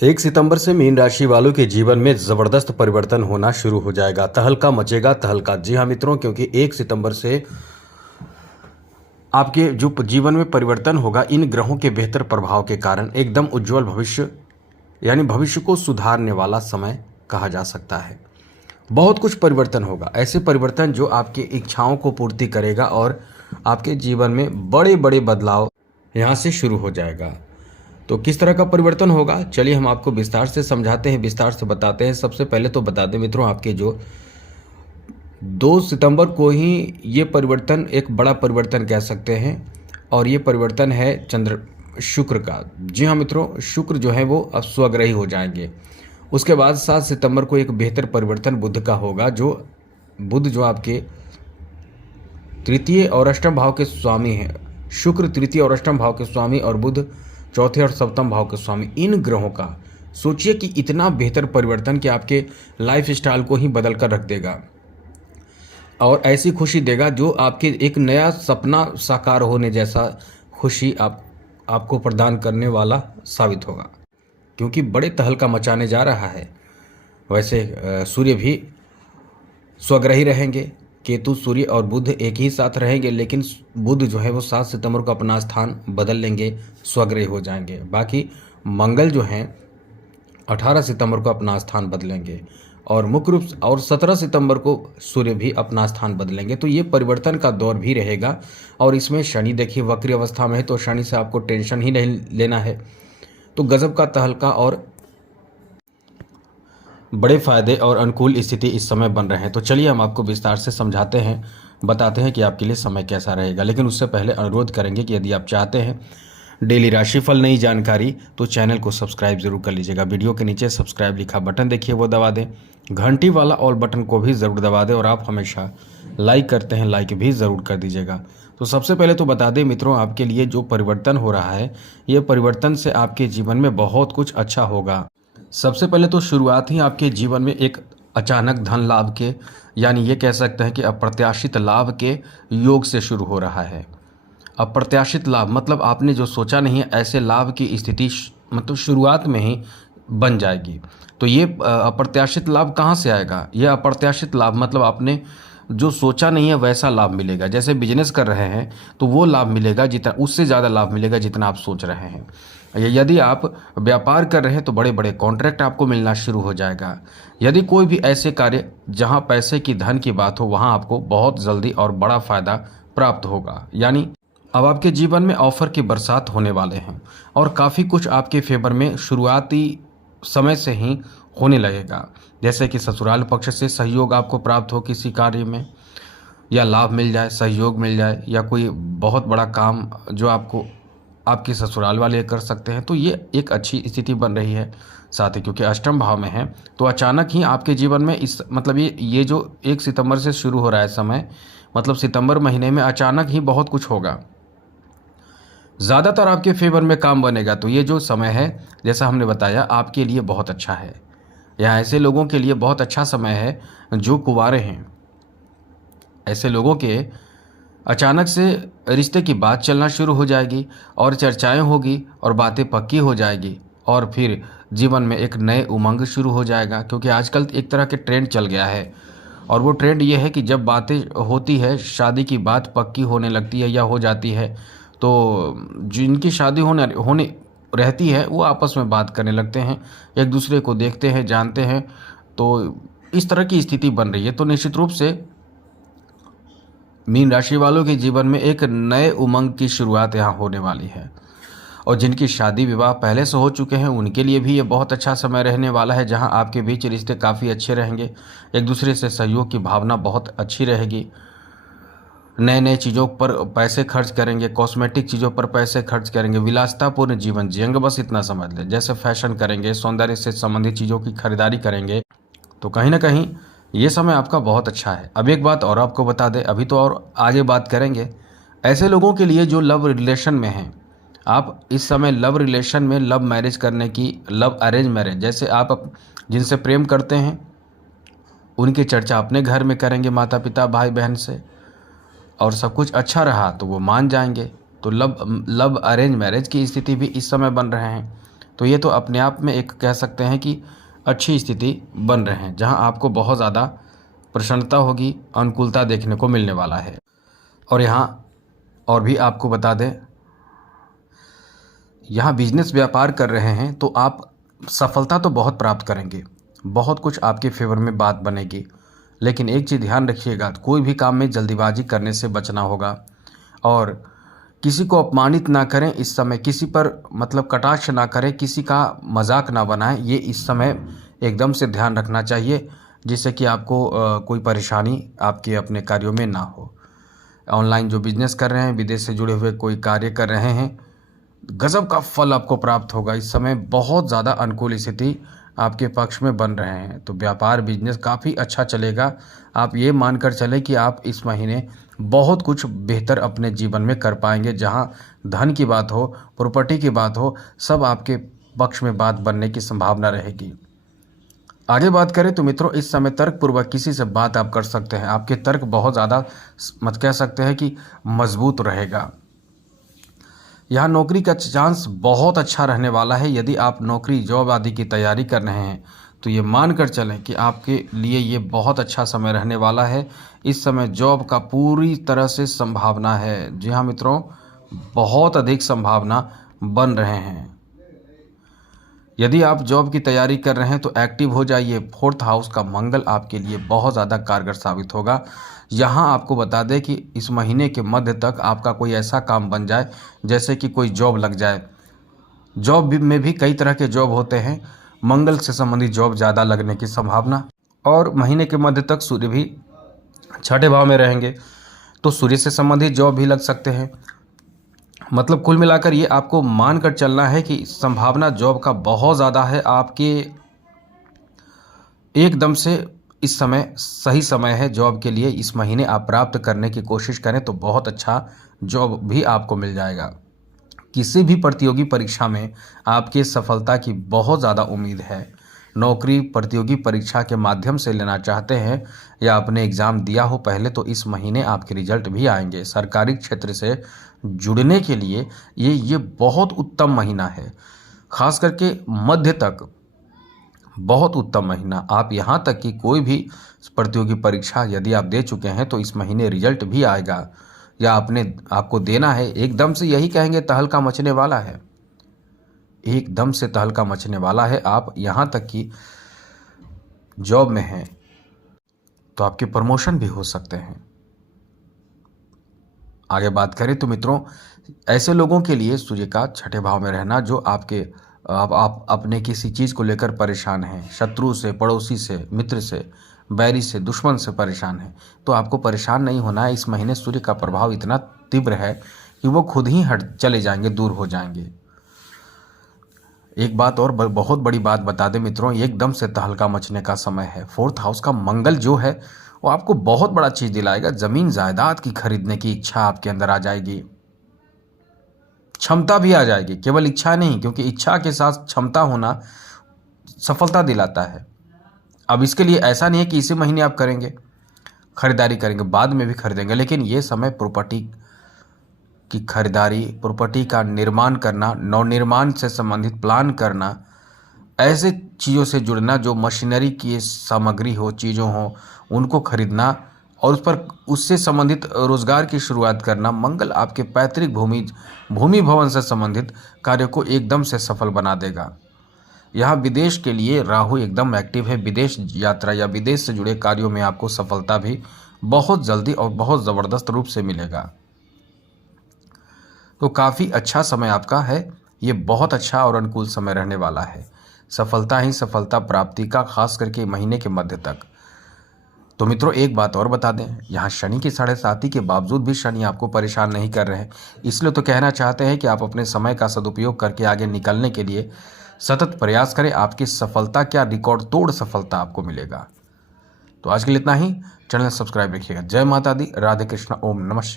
1 सितंबर से मीन राशि वालों के जीवन में जबरदस्त परिवर्तन होना शुरू हो जाएगा। तहलका मचेगा, तहलका। जी हाँ मित्रों, क्योंकि 1 सितंबर से आपके जो जीवन में परिवर्तन होगा इन ग्रहों के बेहतर प्रभाव के कारण एकदम उज्जवल भविष्य, यानी भविष्य को सुधारने वाला समय कहा जा सकता है। बहुत कुछ परिवर्तन होगा, ऐसे परिवर्तन जो आपकी इच्छाओं को पूर्ति करेगा और आपके जीवन में बड़े बड़े बदलाव यहाँ से शुरू हो जाएगा। तो किस तरह का परिवर्तन होगा, चलिए हम आपको विस्तार से समझाते हैं, विस्तार से बताते हैं। सबसे पहले तो बता दें मित्रों, आपके जो 2 सितंबर को ही ये परिवर्तन एक बड़ा परिवर्तन कह सकते हैं, और ये परिवर्तन है चंद्र शुक्र का। जी हाँ मित्रों, शुक्र जो है वो अब स्वग्रही हो जाएंगे। उसके बाद 7 सितंबर को एक बेहतर परिवर्तन बुध का होगा। बुध जो आपके तृतीय और अष्टम भाव के स्वामी हैं। शुक्र तृतीय और अष्टम भाव के स्वामी और बुध चौथे और सप्तम भाव के स्वामी। इन ग्रहों का सोचिए कि इतना बेहतर परिवर्तन कि आपके लाइफ स्टाइल को ही बदल कर रख देगा और ऐसी खुशी देगा जो आपके एक नया सपना साकार होने जैसा खुशी आपको प्रदान करने वाला साबित होगा, क्योंकि बड़े तहलका मचाने जा रहा है। वैसे सूर्य भी स्वग्रही रहेंगे, केतु सूर्य और बुध एक ही साथ रहेंगे, लेकिन बुध जो है वो 7 सितंबर को अपना स्थान बदल लेंगे, स्वग्रही हो जाएंगे। बाकी मंगल जो हैं 18 सितंबर को अपना स्थान बदलेंगे और मुख्य रूप से और 17 सितंबर को सूर्य भी अपना स्थान बदलेंगे। तो ये परिवर्तन का दौर भी रहेगा। और इसमें शनि देखिए वक्री अवस्था में है, तो शनि से आपको टेंशन ही नहीं लेना है। तो गजब का तहलका और बड़े फायदे और अनुकूल स्थिति इस समय बन रहे हैं। तो चलिए हम आपको विस्तार से समझाते हैं, बताते हैं कि आपके लिए समय कैसा रहेगा। लेकिन उससे पहले अनुरोध करेंगे कि यदि आप चाहते हैं डेली राशिफल नई जानकारी, तो चैनल को सब्सक्राइब जरूर कर लीजिएगा। वीडियो के नीचे सब्सक्राइब लिखा बटन देखिए, वो दबा दें। घंटी वाला ऑल बटन को भी ज़रूर दबा दें। और आप हमेशा लाइक करते हैं, लाइक भी ज़रूर कर दीजिएगा। तो सबसे पहले तो बता दें मित्रों, आपके लिए जो परिवर्तन हो रहा है, ये परिवर्तन से आपके जीवन में बहुत कुछ अच्छा होगा। सबसे पहले तो शुरुआत ही आपके जीवन में एक अचानक धन लाभ के, यानी ये कह सकते हैं कि अप्रत्याशित लाभ के योग से शुरू हो रहा है। अप्रत्याशित लाभ मतलब आपने जो सोचा नहीं है, ऐसे लाभ की स्थिति मतलब शुरुआत में ही बन जाएगी। तो ये अप्रत्याशित लाभ कहाँ से आएगा? यह अप्रत्याशित लाभ मतलब आपने जो सोचा नहीं है वैसा लाभ मिलेगा। जैसे बिजनेस कर रहे हैं तो वो लाभ मिलेगा, जितना उससे ज़्यादा लाभ मिलेगा जितना आप सोच रहे हैं। यदि आप व्यापार कर रहे हैं तो बड़े बड़े कॉन्ट्रैक्ट आपको मिलना शुरू हो जाएगा। यदि कोई भी ऐसे कार्य जहां पैसे की धन की बात हो, वहां आपको बहुत जल्दी और बड़ा फायदा प्राप्त होगा। यानी अब आपके जीवन में ऑफर की बरसात होने वाले हैं और काफ़ी कुछ आपके फेवर में शुरुआती समय से ही होने लगेगा। जैसे कि ससुराल पक्ष से सहयोग आपको प्राप्त हो किसी कार्य में, या लाभ मिल जाए, सहयोग मिल जाए, या कोई बहुत बड़ा काम जो आपको आपके ससुराल वाले कर सकते हैं। तो ये एक अच्छी स्थिति बन रही है। साथ ही क्योंकि अष्टम भाव में है, तो अचानक ही आपके जीवन में इस मतलब ये जो 1 सितंबर से शुरू हो रहा है समय, मतलब सितंबर महीने में अचानक ही बहुत कुछ होगा। ज़्यादातर आपके फेवर में काम बनेगा। तो ये जो समय है, जैसा हमने बताया, आपके लिए बहुत अच्छा है। या ऐसे लोगों के लिए बहुत अच्छा समय है जो कुंवारे हैं। ऐसे लोगों के अचानक से रिश्ते की बात चलना शुरू हो जाएगी और चर्चाएं होगी और बातें पक्की हो जाएगी, और फिर जीवन में एक नए उमंग शुरू हो जाएगा। क्योंकि आजकल एक तरह के ट्रेंड चल गया है, और वो ट्रेंड ये है कि जब बातें होती है, शादी की बात पक्की होने लगती है या हो जाती है, तो जिनकी शादी होने रहती है वो आपस में बात करने लगते हैं, एक दूसरे को देखते हैं, जानते हैं। तो इस तरह की स्थिति बन रही है। तो निश्चित रूप से मीन राशि वालों के जीवन में एक नए उमंग की शुरुआत यहाँ होने वाली है। और जिनकी शादी विवाह पहले से हो चुके हैं उनके लिए भी ये बहुत अच्छा समय रहने वाला है, जहाँ आपके बीच रिश्ते काफ़ी अच्छे रहेंगे, एक दूसरे से सहयोग की भावना बहुत अच्छी रहेगी। नए नए चीज़ों पर पैसे खर्च करेंगे, कॉस्मेटिक चीज़ों पर पैसे खर्च करेंगे, विलासितापूर्ण जीवन जिएंगे, बस इतना समझ लें। जैसे फैशन करेंगे, सौंदर्य से संबंधित चीज़ों की खरीदारी करेंगे। तो कहीं ना कहीं ये समय आपका बहुत अच्छा है। अब एक बात और आपको बता दें, अभी तो और आगे बात करेंगे। ऐसे लोगों के लिए जो लव रिलेशन में हैं, आप इस समय लव रिलेशन में, लव मैरिज करने की, लव अरेंज मैरिज, जैसे आप जिनसे प्रेम करते हैं उनकी चर्चा अपने घर में करेंगे माता पिता भाई बहन से, और सब कुछ अच्छा रहा तो वो मान जाएंगे। तो लव अरेंज मैरिज की स्थिति भी इस समय बन रहे हैं। तो ये तो अपने आप में एक कह सकते हैं कि अच्छी स्थिति बन रहे हैं, जहां आपको बहुत ज़्यादा प्रसन्नता होगी, अनुकूलता देखने को मिलने वाला है। और यहाँ और भी आपको बता दें, यहाँ बिजनेस व्यापार कर रहे हैं तो आप सफलता तो बहुत प्राप्त करेंगे, बहुत कुछ आपके फेवर में बात बनेगी। लेकिन एक चीज़ ध्यान रखिएगा, कोई भी काम में जल्दीबाजी करने से बचना होगा और किसी को अपमानित ना करें इस समय, किसी पर मतलब कटाक्ष ना करें, किसी का मजाक ना बनाएं। ये इस समय एकदम से ध्यान रखना चाहिए, जिससे कि आपको कोई परेशानी आपके अपने कार्यों में ना हो। ऑनलाइन जो बिजनेस कर रहे हैं, विदेश से जुड़े हुए कोई कार्य कर रहे हैं, गजब का फल आपको प्राप्त होगा। इस समय बहुत ज़्यादा अनुकूल स्थिति आपके पक्ष में बन रहे हैं, तो व्यापार बिजनेस काफ़ी अच्छा चलेगा। आप ये मानकर चलें कि आप इस महीने बहुत कुछ बेहतर अपने जीवन में कर पाएंगे। जहां धन की बात हो, प्रॉपर्टी की बात हो, सब आपके पक्ष में बात बनने की संभावना रहेगी। आगे बात करें तो मित्रों, इस समय तर्कपूर्वक किसी से बात आप कर सकते हैं। आपके तर्क बहुत ज़्यादा मत कह सकते हैं कि मजबूत रहेगा। यहाँ नौकरी का चांस बहुत अच्छा रहने वाला है। यदि आप नौकरी जॉब आदि की तैयारी कर रहे हैं तो ये मानकर चलें कि आपके लिए ये बहुत अच्छा समय रहने वाला है। इस समय जॉब का पूरी तरह से संभावना है। जी हाँ मित्रों, बहुत अधिक संभावना बन रहे हैं। यदि आप जॉब की तैयारी कर रहे हैं तो एक्टिव हो जाइए। 4th हाउस का मंगल आपके लिए बहुत ज़्यादा कारगर साबित होगा। यहाँ आपको बता दें कि इस महीने के मध्य तक आपका कोई ऐसा काम बन जाए जैसे कि कोई जॉब लग जाए। जॉब में भी कई तरह के जॉब होते हैं, मंगल से संबंधित जॉब ज़्यादा लगने की संभावना। और महीने के मध्य तक सूर्य भी 6ठे भाव में रहेंगे, तो सूर्य से संबंधित जॉब भी लग सकते हैं। मतलब कुल मिलाकर ये आपको मानकर चलना है कि संभावना जॉब का बहुत ज़्यादा है। आपके एकदम से इस समय सही समय है जॉब के लिए। इस महीने आप प्राप्त करने की कोशिश करें तो बहुत अच्छा जॉब भी आपको मिल जाएगा। किसी भी प्रतियोगी परीक्षा में आपके सफलता की बहुत ज़्यादा उम्मीद है। नौकरी प्रतियोगी परीक्षा के माध्यम से लेना चाहते हैं या आपने एग्ज़ाम दिया हो पहले, तो इस महीने आपके रिजल्ट भी आएंगे। सरकारी क्षेत्र से जुड़ने के लिए ये बहुत उत्तम महीना है, खास करके मध्य तक बहुत उत्तम महीना। आप यहाँ तक कि कोई भी प्रतियोगी परीक्षा यदि आप दे चुके हैं तो इस महीने रिजल्ट भी आएगा, या आपको देना है। एकदम से यही कहेंगे तहलका मचने वाला है, एकदम से तहलका मचने वाला है। आप यहाँ तक कि जॉब में हैं तो आपके प्रमोशन भी हो सकते हैं। आगे बात करें तो मित्रों, ऐसे लोगों के लिए सूर्य का 6ठे भाव में रहना जो आप अपने किसी चीज़ को लेकर परेशान हैं, शत्रु से, पड़ोसी से, मित्र से, बैरी से, दुश्मन से परेशान हैं, तो आपको परेशान नहीं होना है। इस महीने सूर्य का प्रभाव इतना तीव्र है कि वो खुद ही हट चले जाएंगे, दूर हो जाएंगे। एक बात और बहुत बड़ी बात बता दें मित्रों, एकदम से तहलका मचने का समय है। 4th हाउस का मंगल जो है वो आपको बहुत बड़ा चीज़ दिलाएगा। ज़मीन जायदाद की खरीदने की इच्छा आपके अंदर आ जाएगी, क्षमता भी आ जाएगी, केवल इच्छा नहीं, क्योंकि इच्छा के साथ क्षमता होना सफलता दिलाता है। अब इसके लिए ऐसा नहीं है कि इसी महीने आप करेंगे, खरीदारी करेंगे, बाद में भी खरीदेंगे, लेकिन ये समय प्रॉपर्टी की खरीदारी, प्रॉपर्टी का निर्माण करना, नवनिर्माण से संबंधित प्लान करना, ऐसे चीज़ों से जुड़ना जो मशीनरी की सामग्री हो, चीज़ों हो, उनको खरीदना और उस पर उससे संबंधित रोजगार की शुरुआत करना। मंगल आपके पैतृक भूमि भवन से संबंधित कार्य को एकदम से सफल बना देगा। यहाँ विदेश के लिए राहु एकदम एक्टिव है। विदेश यात्रा या विदेश से जुड़े कार्यों में आपको सफलता भी बहुत जल्दी और बहुत ज़बरदस्त रूप से मिलेगा। तो काफ़ी अच्छा समय आपका है, ये बहुत अच्छा और अनुकूल समय रहने वाला है। सफलता ही सफलता प्राप्ति का, खास करके महीने के मध्य तक। तो मित्रों एक बात और बता दें, यहाँ शनि की 7.5 के बावजूद भी शनि आपको परेशान नहीं कर रहे हैं। इसलिए तो कहना चाहते हैं कि आप अपने समय का सदुपयोग करके आगे निकलने के लिए सतत प्रयास करें। आपकी सफलता क्या, रिकॉर्ड तोड़ सफलता आपको मिलेगा। तो आज के लिए इतना ही। चैनल सब्सक्राइब रखिएगा। जय माता दी, राधे कृष्ण, ओम नमः शिवाय।